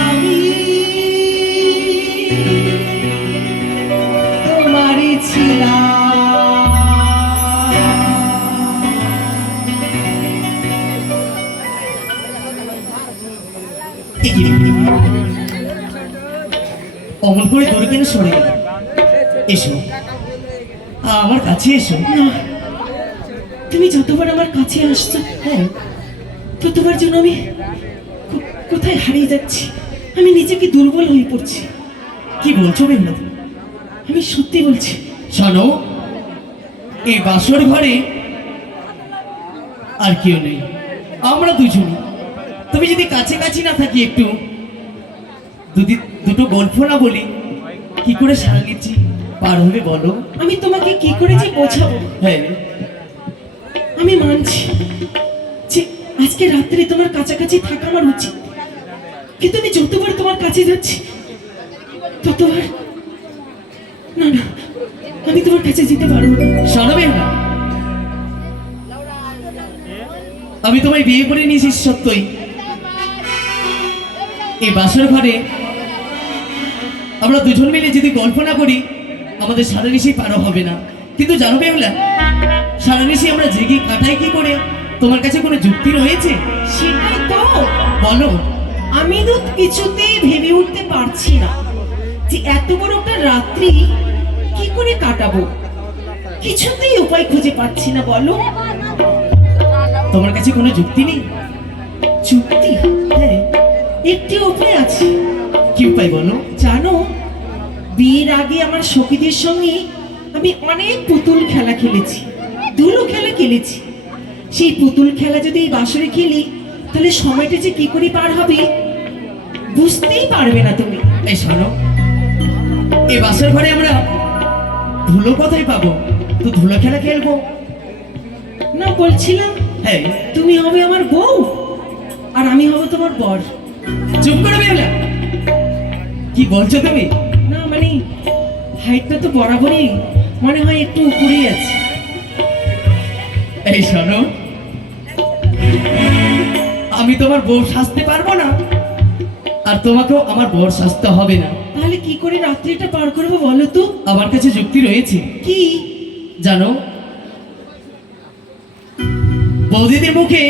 আমি অমন করে দড়ি কেন সরে এসো। আমার কাছে এসো। না। তুমি যতবার আমার কাছে আসছো হ্যাঁ ততবার জন্য আমি কোথায় হারিয়ে যাচ্ছি? আমি নিজেকে দুর্বল হয়ে পড়ছি। কি বলছো তুমি? আমি সত্যি বলছি। শোনো এই বাসর ঘরে আর কেউ নেই। আমরা দুজন তুমি যদি কাছাকাছি না থাকি একটু দুটো গল্প না বলি কি করে সারা নিচ্ছি পার হবে বলো। আমি তোমাকে কি করে যে বোঝাবো? হ্যাঁ। আমি মানছি যে আজকে রাত্রে তোমার কাছাকাছি থাকা আমার উচিত। কিন্তু আমি যতবার তোমার কাছে যাচ্ছি ততবার না না আমি তোমার কাছে যেতে পারব শোনাবে না আমি তোমায় বিয়ে করে নিয়েছি সত্যই। এই বাসর ঘরে আমরা দুজন মিলে যদি গল্প না করি আমাদের সারা নিশি পারো হবে না। কিন্তু জানো বেহুলা সারা নিশি আমরা জেগে কাটাই কি করে? তোমার কাছে কোনো যুক্তি রয়েছে? সেটাই তো। বলো। আমি তো কিছুতেই ভেবে উঠতে পারছি না যে এত বড় একটা রাত্রি কি করে কাটাবো। কিছুতেই উপায় খুঁজে পাচ্ছি না, বলো। তোমার কাছে কোনো যুক্তি নেই? চুক্তি হ্যাঁ একটি উপায় আছে। কি উপায় বলো? জানো, বিয়ের আগে আমার সখীদের সঙ্গে আমি অনেক পুতুল খেলা খেলেছি, দুলো খেলা খেলেছি। সেই পুতুল খেলা যদি এই বাসরে খেলি, তাহলে সময়টা যে কি করে পার হবে? বুঝতেই পারবে না তুমি। এই শোনো এই বাসর ঘরে আমরা ধুলো কোথায় পাবো? তো ধুলো খেলা খেলব? না বলছিলাম হ্যাঁ। তুমি হবে আমার বউ আর আমি হব তোমার বর। চুপ করে বেরোলে কি বলছো তুমি? না মানে হাইটটা তো বরাবরই মনে হয় একটু উপরেই আছে। এই শোনো আমি তোমার বউ সাজতে পারব না? আর তোমাকেও আমার বর সাজতে হবে না। তাহলে কি করে রাত্রিটা পার করব বলো তো? আমার কাছে যুক্তি রয়েছে। কি? জানো বৌদিদের মুখে